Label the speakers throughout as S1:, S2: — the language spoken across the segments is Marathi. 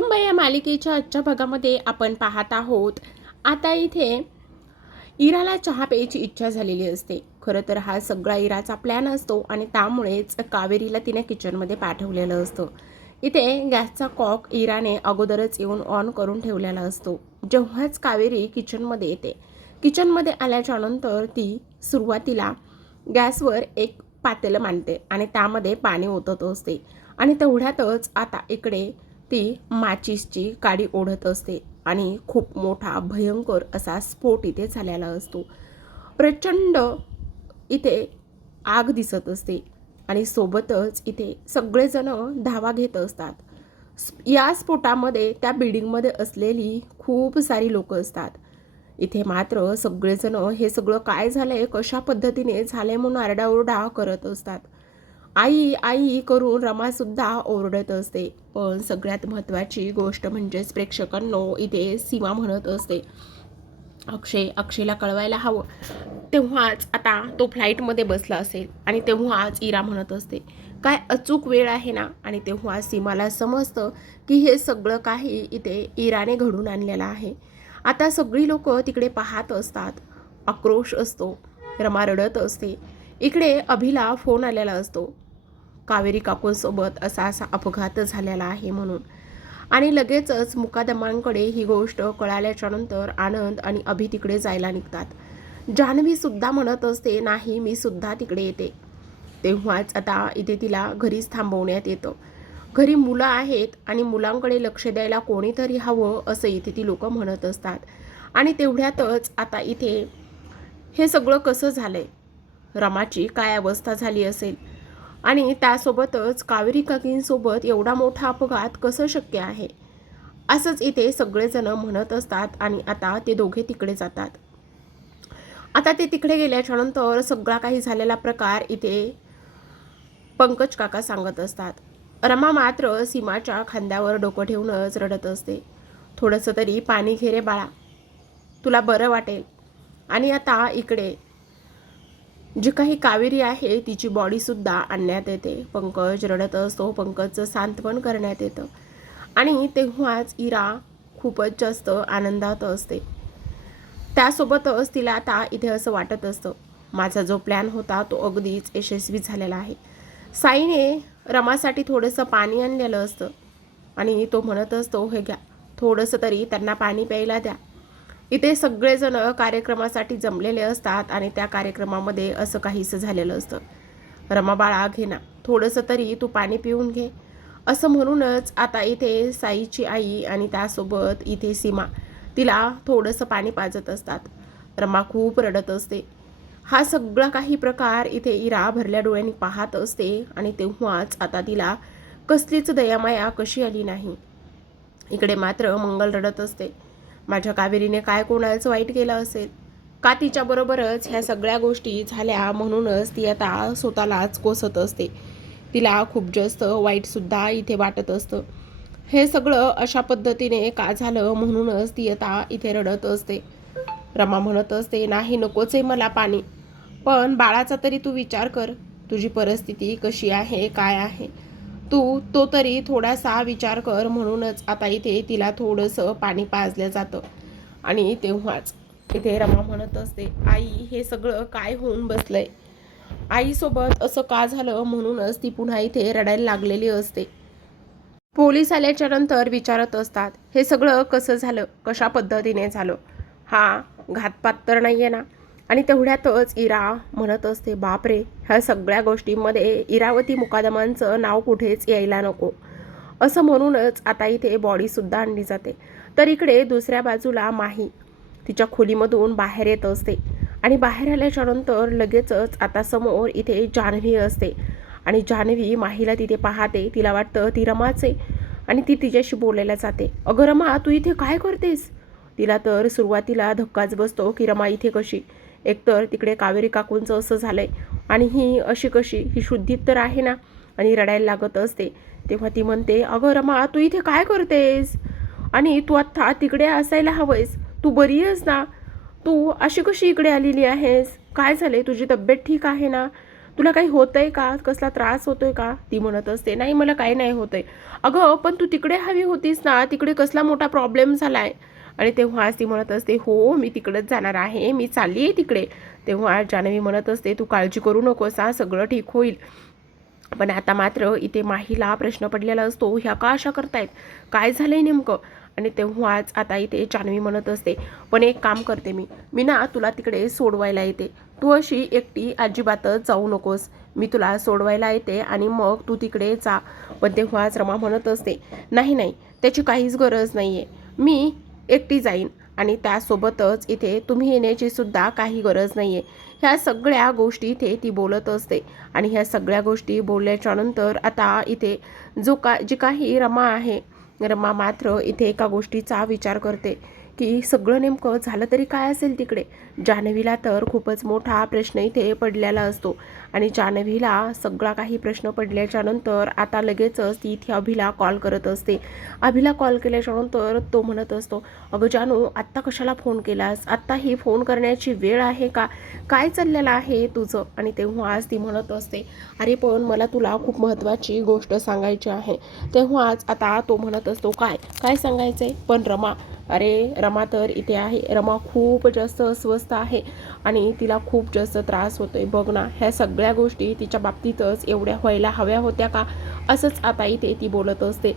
S1: कुटुंब या मालिकेच्या आजच्या भागामध्ये आपण पाहत आहोत. आता इथे इराला चहा प्यायची इच्छा झालेली असते. खरं तर हा सगळा इराचा प्लॅन असतो आणि त्यामुळेच कावेरीला तिने किचनमध्ये पाठवलेलं असतं. इथे गॅसचा कॉक इराने अगोदरच येऊन ऑन करून ठेवलेला असतो. जेव्हाच कावेरी किचनमध्ये येते. किचनमध्ये आल्याच्यानंतर ती सुरुवातीला गॅसवर एक पातेलं मांडते आणि त्यामध्ये पाणी ओतत असते. आणि तेवढ्यातच आता इकडे ती माचीसची काडी ओढत असते आणि खूप मोठा भयंकर असा स्फोट इथे झालेला असतो. प्रचंड इथे आग दिसत असते आणि सोबतच इथे सगळेजण धावा घेत असतात. या स्फोटामध्ये त्या बिल्डिंगमध्ये असलेली खूप सारी लोकं असतात. इथे मात्र सगळेजण हे सगळं काय झालं आहे कशा पद्धतीने झाले म्हणून आरडाओरडा करत असतात. आई आई करून रमासुद्धा ओरडत असते. पण सगळ्यात महत्त्वाची गोष्ट म्हणजेच प्रेक्षकांनो इथे सीमा म्हणत असते. अक्षय अक्षयला कळवायला हवं. तेव्हाच आता तो फ्लाईटमध्ये बसला असेल आणि तेव्हाच इरा म्हणत असते काय अचूक वेळ आहे ना? आणि तेव्हा सीमाला समजतं की हे सगळं काही इथे इराने घडून आणलेलं आहे. आता सगळी लोक तिकडे पाहत असतात. आक्रोश असतो. रमा रडत असते. इकडे अभिला फोन आलेला असतो. कावेरी काकूंसोबत असा असा अपघात झालेला आहे म्हणून. आणि लगेचच मुकादमांकडे ही गोष्ट कळाल्याच्यानंतर आनंद आणि अभि तिकडे जायला निघतात. जान्हवी सुद्धा म्हणत असते नाही मी सुद्धा तिकडे येते. तेव्हाच आता इथे तिला घरीच थांबवण्यात येतं. घरी मुलं आहेत आणि मुलांकडे लक्ष द्यायला कोणीतरी हवं असं इथे ती लोक म्हणत असतात. आणि तेवढ्यातच आता इथे हे सगळं कसं झालं आहे रमाची काय अवस्था झाली असेल? आणि त्यासोबतच कावेरी काकींसोबत एवढा मोठा अपघात कसं शक्य आहे? असंच इथे सगळेजण म्हणत असतात आणि आता ते दोघे तिकडे जातात. आता ते तिकडे गेल्याच्यानंतर सगळा काही झालेला प्रकार इथे पंकज काका सांगत असतात. रमा मात्र सीमाच्या खांद्यावर डोकं ठेवूनच रडत असते. थोडंसं तरी पाणी घेरे बाळा. तुला बरं वाटेल. आणि आता इकडे जी काही कावेरी आहे तिची बॉडीसुद्धा आणण्यात येते. पंकज रडत असतो पंकजचं सांत्वन करण्यात येतं. आणि तेव्हाच इरा खूपच जास्त आनंदात असते. त्यासोबतच तिला आता इथे असं वाटत असतं. माझा जो प्लॅन होता तो अगदीच यशस्वी झालेला आहे. साईने रमासाठी थोडंसं पाणी आणलेलं असतं. आणि तो म्हणत असतो हे घ्या. थोडंसं तरी त्यांना पाणी प्यायला द्या. इथे सगळेजण कार्यक्रमासाठी जमलेले असतात आणि त्या कार्यक्रमामध्ये असं काहीसं झालेलं असतं. रमा बाळा घे ना. थोडंसं तरी तू पाणी पिऊन घे. असं म्हणूनच आता इथे साईची आई आणि त्यासोबत इथे सीमा तिला थोडंसं पाणी पाजत असतात. रमा खूप रडत असते. हा सगळा काही प्रकार इथे इरा भरल्या डोळ्यांनी पाहत असते आणि तेव्हाच आता तिला कसलीच दयामाया कशी आली नाही. इकडे मात्र मंगल रडत असते. माझ्या कावेरीने काय कोणाच वाईट केलं असेल? का तिच्याबरोबरच ह्या सगळ्या गोष्टी झाल्या म्हणूनच ती आता स्वतःलाच कोसत असते. तिला खूप जास्त वाईटसुद्धा इथे वाटत असतं. हे सगळं अशा पद्धतीने का झालं म्हणूनच ती आता इथे रडत असते. रमा म्हणत असते नाही नकोच आहे मला पाणी. पण बाळाचा तरी तू विचार कर. तुझी परिस्थिती कशी आहे? काय आहे? तू तो तरी थोडासा विचार कर म्हणूनच आता इथे तिला थोडंसं पाणी पाजलं जातं. आणि तेव्हाच इथे रमा म्हणत असते आई हे सगळं काय होऊन बसलंय? आईसोबत असं का झालं म्हणूनच ती पुन्हा इथे रडायला लागलेली असते. पोलीस आल्याच्यानंतर विचारत असतात हे सगळं कसं झालं? कशा पद्धतीने झालं? हा घातपात तर नाही आहे ना? आणि तेवढ्यातच इरा म्हणत असते बापरे ह्या सगळ्या गोष्टींमध्ये इरावती मुकादमांचं नाव कुठेच यायला नको. असं म्हणूनच आता इथे बॉडीसुद्धा आणली जाते. तर इकडे दुसऱ्या बाजूला माही तिच्या खोलीमधून बाहेर येत असते आणि बाहेर आल्याच्यानंतर लगेचच आता समोर इथे जान्हवी असते आणि जान्हवी माहीला तिथे पाहते तिला वाटतं ती रमाचे आणि ती तिच्याशी बोलायला जाते. अगं रमा तू इथे काय करतेस? तिला तर सुरुवातीला धक्काच बसतो की रमा इथे कशी? एकतर तिकडे कावेरी काकूंचं असं झालंय. आणि ही अशी कशी ही शुद्धीत तर आहे ना? आणि रडायला लागत असते. तेव्हा ती म्हणते अगं रमा तू इथे काय करतेस? आणि तू आत्ता तिकडे असायला हवंयस. तू बरी आहेस ना? तू अशी कशी इकडे आलेली आहेस? काय झाले तुझी तब्येत ठीक आहे ना? तुला काही होतंय का? कसला त्रास होतोय का? ती म्हणत असते नाही मला काही नाही होतंय. अगं पण तू तिकडे हवी होतीस ना? तिकडे कसला मोठा प्रॉब्लेम झाला आहे आणि तेव्हा ती म्हणत असते हो मी तिकडंच जाणार आहे मी चालली आहे तिकडे. तेव्हा जानवी म्हणत असते तू काळजी करू नकोस हा सगळं ठीक होईल. पण आता मात्र इथे माहीला प्रश्न पडलेला असतो ह्या का अशा करतायत? काय झालंय नेमकं? आणि तेव्हाच आता इथे जान्हवी म्हणत असते पण एक काम करते मी. मी ना तुला तिकडे सोडवायला येते. तू अशी एकटी अजिबातच जाऊ नकोस. मी तुला सोडवायला येते आणि मग तू तिकडे जा. पण तेव्हाच रमा म्हणत असते नाही नाही त्याची काहीच गरज नाही आहे मी एकटी जाईन आणि त्यासोबतच इथे तुम्ही येण्याची सुद्धा काही गरज नाही आहे ह्या सगळ्या गोष्टी इथे ती बोलत असते. आणि ह्या सगळ्या गोष्टी बोलल्याच्या नंतर आता इथे जो का जी काही रमा आहे रमा मात्र इथे एका गोष्टीचा विचार करते. की सगळं नेमकं झालं तरी काय असेल तिकडे? जान्हवीला तर खूपच मोठा प्रश्न इथे पडलेला असतो. आणि जान्हवीला सगळा काही प्रश्न पडल्याच्या नंतर आता लगेचच ती इथे अभिला कॉल करत असते. अभिला कॉल केल्याच्यानंतर तो म्हणत असतो अगं जानू आत्ता कशाला फोन केलास? आत्ता ही फोन करण्याची वेळ आहे का? काय चाललेलं आहे तुझं? आणि तेव्हा आज ती म्हणत असते अरे पण मला तुला खूप महत्त्वाची गोष्ट सांगायची आहे. तेव्हा आज आता तो म्हणत असतो काय? काय सांगायचं आहे पण रमा अरे रमा तर इथे आहे. रमा खूप जास्त अस्वस्थ आहे आणि तिला खूप जास्त त्रास होतोय. बघ ना ह्या सगळ्या गोष्टी तिच्या बाबतीतच एवढ्या व्हायला हव्या होत्या का? असंच आता इथे ती बोलत असते.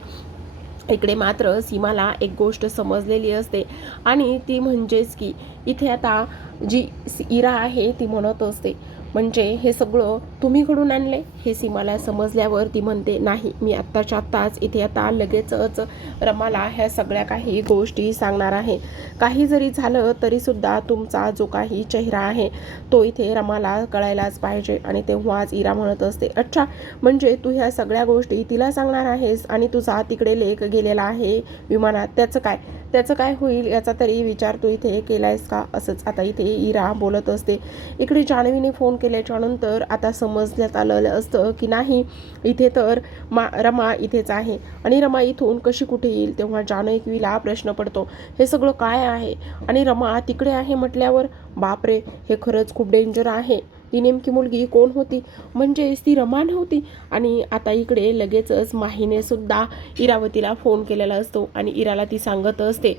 S1: इकडे मात्र सीमाला एक गोष्ट समजलेली असते आणि ती म्हणजेच की इथे आता जी इरा आहे ती म्हणत असते म्हणजे हे सगळं तुम्ही घडून आणले हे सीमाला समजल्यावर ती म्हणते नाही मी आत्ताच्या आत्ताच इथे आता लगेचच रमाला ह्या सगळ्या काही गोष्टी सांगणार आहे. काही जरी झालं तरीसुद्धा तुमचा जो काही चेहरा आहे तो इथे रमाला कळायलाच पाहिजे. आणि तेव्हाच इरा म्हणत असते अच्छा म्हणजे तू ह्या सगळ्या गोष्टी तिला सांगणार आहेस आणि तुझा तिकडे लेख गेलेला आहे विमानात त्याचं काय? त्याचं काय होईल याचा तरी विचार तू इथे केला आहेस का? असंच आता इथे इरा बोलत असते. इकडे जान्हवीने फोन केल्याच्यानंतर आता समजण्यात आलेलं असतं की नाही इथे तर मा रमा इथेच आहे. आणि रमा इथून कशी कुठे येईल तेव्हा जान्हवीला प्रश्न पडतो हे सगळं काय आहे? आणि रमा तिकडे आहे म्हटल्यावर बापरे हे खरंच खूप डेंजर आहे. ती नेमकी मुलगी कोण होती? म्हणजेच ती रमा नव्हती आणि आता इकडे लगेचच माहीने सुद्धा इरावतीला फोन केलेला असतो आणि इराला ती सांगत असते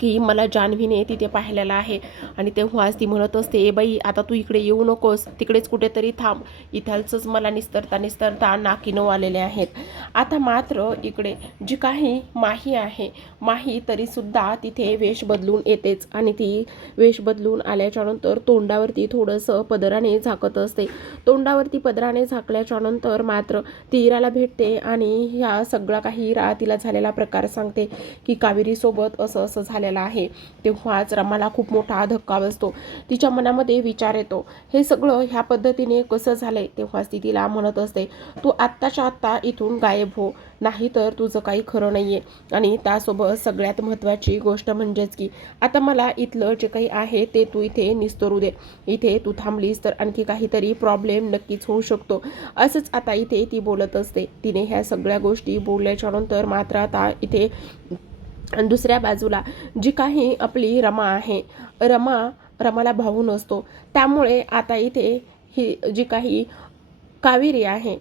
S1: की मला जान्हवीने तिथे पाहिलेलं आहे. आणि तेव्हाच ती म्हणत असते ए बाई आता तू इकडे येऊ नकोस. तिकडेच कुठेतरी थांब. इथालचंच मला निस्तरता निस्तरता नाकीनं आलेले आहेत. आता मात्र इकडे जी काही माही आहे माही तरीसुद्धा तिथे वेश बदलून येतेच. आणि ती वेश बदलून आल्याच्यानंतर तोंडावरती थोडंसं पदराने झाकत असते. तोंडावरती पदराने झाकल्याच्यानंतर मात्र ती इराला भेटते आणि ह्या सगळा काही इरा तिला झालेला प्रकार सांगते की कावेरीसोबत असं असं झालेला आहे. तेव्हाच रमाला खूप मोठा धक्का बसतो. तिच्या मनामध्ये विचार येतो. हे सगळं ह्या पद्धतीने कसं झालंय? तेव्हाच ती तिला म्हणत असते तू आत्ताच्या आत्ता इथून गायब हो. नाही तर तुझं काही खरं नाही आहे आणि त्यासोबत सगळ्यात महत्त्वाची गोष्ट म्हणजेच की आता मला इथलं जे काही आहे ते तू इथे निस्तरू दे. इथे तू थांबलीस तर आणखी काहीतरी प्रॉब्लेम नक्कीच होऊ शकतो. असंच आता इथे ती बोलत असते. तिने ह्या सगळ्या गोष्टी बोलल्याच्यानंतर मात्र आता इथे दुसऱ्या बाजूला जी काही आपली रमा आहे रमा रमाला भाऊ नसतो. त्यामुळे आता इथे ही जी काही कावेरी आहे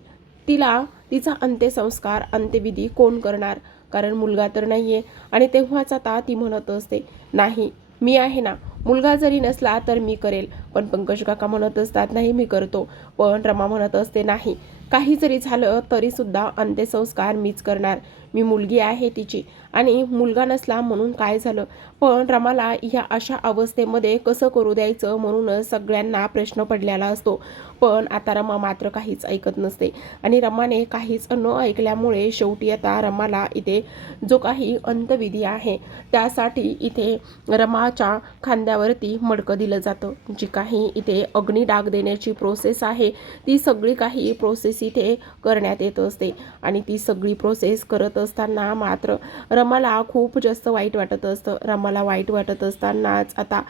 S1: तिला तिचा अंत्यसंस्कार अंत्यविधी कोण करणार? कारण मुलगा तर नाही आहे आणि तेव्हाच आता ती म्हणत असते नाही मी आहे ना. मुलगा जरी नसला तर मी करेल. पण पंकज काका म्हणत असतात नाही मी करतो. पण रमा म्हणत असते नाही. काही जरी झालं तरीसुद्धा अंत्यसंस्कार मीच करणार. मी मुलगी आहे तिची. आणि मुलगा नसला म्हणून काय झालं? पण रमाला ह्या अशा अवस्थेमध्ये कसं करू द्यायचं म्हणूनच सगळ्यांना प्रश्न पडलेला असतो. पण आता रमा मात्र काहीच ऐकत नसते. आणि रमाने काहीच न ऐकल्यामुळे शेवटी आता रमाला इथे जो काही अंतविधी आहे त्यासाठी इथे रमाच्या खांद्यावरती मडकं दिलं जातं. जी काही इथे अग्निडाग देण्याची प्रोसेस आहे ती सगळी काही प्रोसेस इथे करण्यात येत असते. आणि ती सगळी प्रोसेस करत असताना मात्र रमाला खूप जास्त वाईट वाटत असतं. रमाला वाईट वाटत असतानाच आता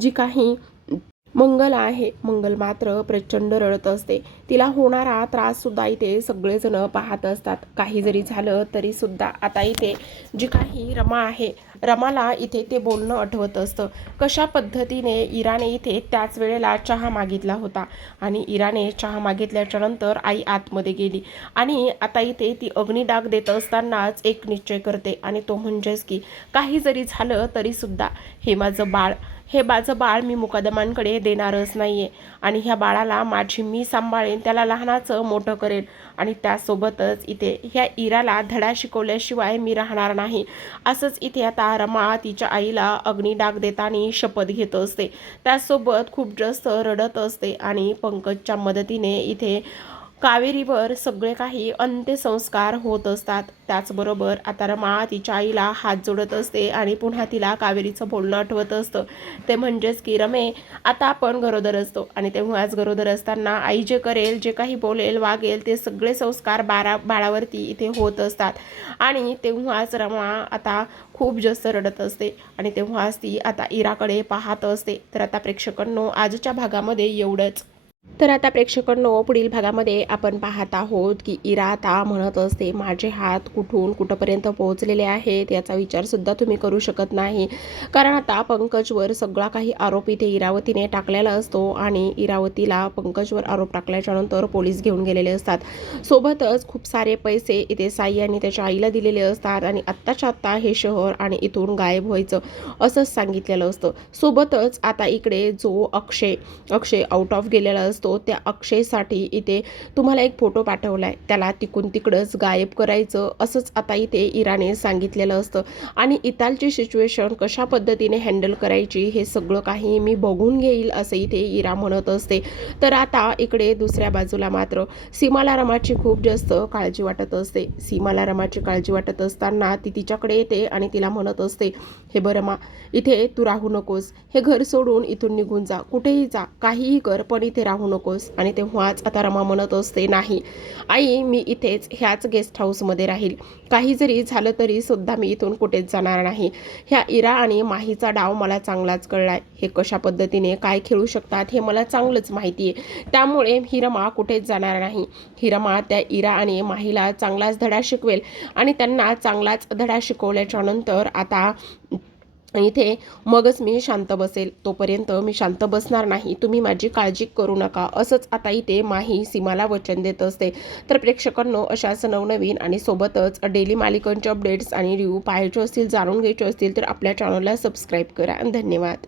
S1: जी काही मंगल आहे. मंगल मात्र प्रचंड रडत असते. तिला होणारा त्राससुद्धा इथे सगळेजण पाहत असतात. काही जरी झालं तरीसुद्धा आता इथे जी काही रमा आहे रमाला इथे ते बोलणं आठवत असतं. कशा पद्धतीने इराने इथे त्याच वेळेला चहा मागितला होता आणि इराने चहा मागितल्याच्या नंतर आई आतमध्ये गेली आणि आता इथे ती अग्निडाग देत असतानाच एक निश्चय करते आणि तो म्हणजेच की काही जरी झालं तरीसुद्धा हे माझं बाळ हे माझं बाळ मी मुकदमांकडे देणारच नाही आहे आणि ह्या बाळाला माझी मी सांभाळेन त्याला लहानाचं मोठं करेन. आणि त्यासोबतच इथे ह्या इराला धडा शिकवल्याशिवाय मी राहणार नाही. असंच इथे आता रमा तिच्या आईला अग्निडाग देताना शपथ घेत असते. त्यासोबत खूप जास्त रडत असते आणि पंकजच्या मदतीने इथे कावेरीवर सगळे काही अंत्यसंस्कार होत असतात. त्याचबरोबर आता रमा तिच्या आईला हात जोडत असते आणि पुन्हा तिला कावेरीचं बोलणं आठवत असतं. ते म्हणजेच की रमे आता आपण गरोदर असतो आणि तेव्हाच गरोदर असताना आई जे करेल जे काही बोलेल वागेल ते सगळे संस्कार बारा बाळावरती इथे होत असतात. आणि तेव्हाच रमा आता खूप जास्त रडत असते आणि तेव्हाच ती आता इराकडे पाहत असते. तर आता प्रेक्षकांनो आजच्या भागामध्ये एवढंच. तर आता प्रेक्षकांनो पुढील भागामध्ये आपण पाहत आहोत की इरा आता म्हणत असते माझे हात कुठून कुठंपर्यंत पोहोचलेले आहेत याचा विचारसुद्धा तुम्ही करू शकत नाही. कारण आता पंकजवर सगळा काही आरोप इथे इरावतीने टाकलेला असतो आणि इरावतीला पंकजवर आरोप टाकल्याच्या नंतर पोलीस घेऊन गेलेले असतात. सोबतच खूप सारे पैसे इथे साई आणि त्याच्या आईला दिलेले असतात आणि आत्ताच्या आत्ता हे शहर आणि इथून गायब व्हायचं असंच सांगितलेलं असतं. सोबतच आता इकडे जो अक्षय अक्षय आउट ऑफ गेलेला असतो त्या अक्षयसाठी इथे तुम्हाला एक फोटो पाठवला आहे त्याला तिकून तिकडंच गायब करायचं असंच आता इथे इराने सांगितलेलं असतं. आणि इतालची सिच्युएशन कशा पद्धतीने हँडल करायची हे सगळं काही मी बघून घेईल असं इथे इरा म्हणत असते. तर आता इकडे दुसऱ्या बाजूला मात्र सीमाला रमाची खूप जास्त काळजी वाटत असते. सीमाला रमाची काळजी वाटत असताना ती तिच्याकडे येते आणि तिला म्हणत असते हे बरं मा इथे तू राहू नकोस. हे घर सोडून इथून निघून जा. कुठेही जा. काहीही कर पण इथे राहू नकोस. आणि तेव्हाच आता रमा म्हणत असते नाही आई मी इथेच ह्याच गेस्ट हाऊसमध्ये राहील. काही जरी झालं तरी सुद्धा मी इथून कुठेच जाणार नाही. ह्या इरा आणि माहीचा डाव मला चांगलाच कळलाय. हे कशा पद्धतीने काय खेळू शकतात हे मला चांगलंच माहिती आहे. त्यामुळे ही रमा कुठेच जाणार नाही. ही रमा त्या इरा आणि माहीला चांगलाच धडा शिकवेल. आणि त्यांना चांगलाच धडा शिकवल्याच्या नंतर आता इथे मगच मी शांत बसेल तोपर्यंत मी शांत बसणार नाही. तुम्ही माझी काळजी करू नका. असंच आता इथे माही सीमाला वचन देत असते. तर प्रेक्षकांनो अशाच नवनवीन आणि सोबतच डेली मालिकांचे अपडेट्स आणि रिव्ह्यू पाहायचे असतील जाणून घ्यायचे असतील तर आपल्या चॅनलला सबस्क्राईब करा. धन्यवाद.